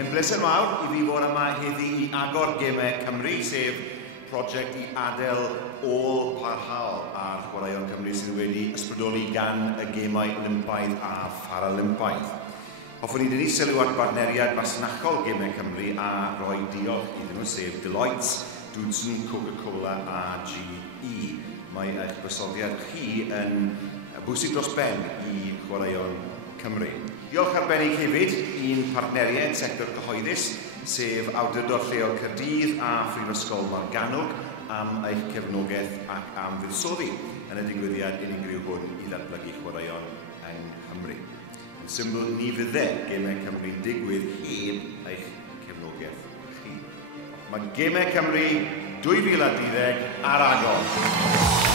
Mae'n bleser mawr I fi fod yma heddi I agor Gemau Cymru, sef prosiect I adael ôl parhaol ar chwaraeon Cymru sydd wedi ysbrydoli gan y Gemau Olympaidd a Pharalympaidd. Hoffwn I dynnu sylw at bartneriad masnachol Gemau Cymru a rhoi diolch iddyn nhw, sef Deloitte, Dudson, Coca-Cola a GE. Mae eich bysoddiad chi yn bwysig dros ben I chwaraeon Cymru. Diolch arbennig hefyd i'n partneriaid sector cyhoeddus, sef Awdurdod Lleol Caerdydd a Phrifysgol Morgannwg am eich cefnogaeth ac am fuddsoddi yn y digwyddiad unigryw hwn I ddatblygu chwaraeon yng Nghymru. Yn syml ni fyddai Gemau Cymru'n digwydd heb eich cefnogaeth chi. Mae Gemau Cymru 2012 ar agor.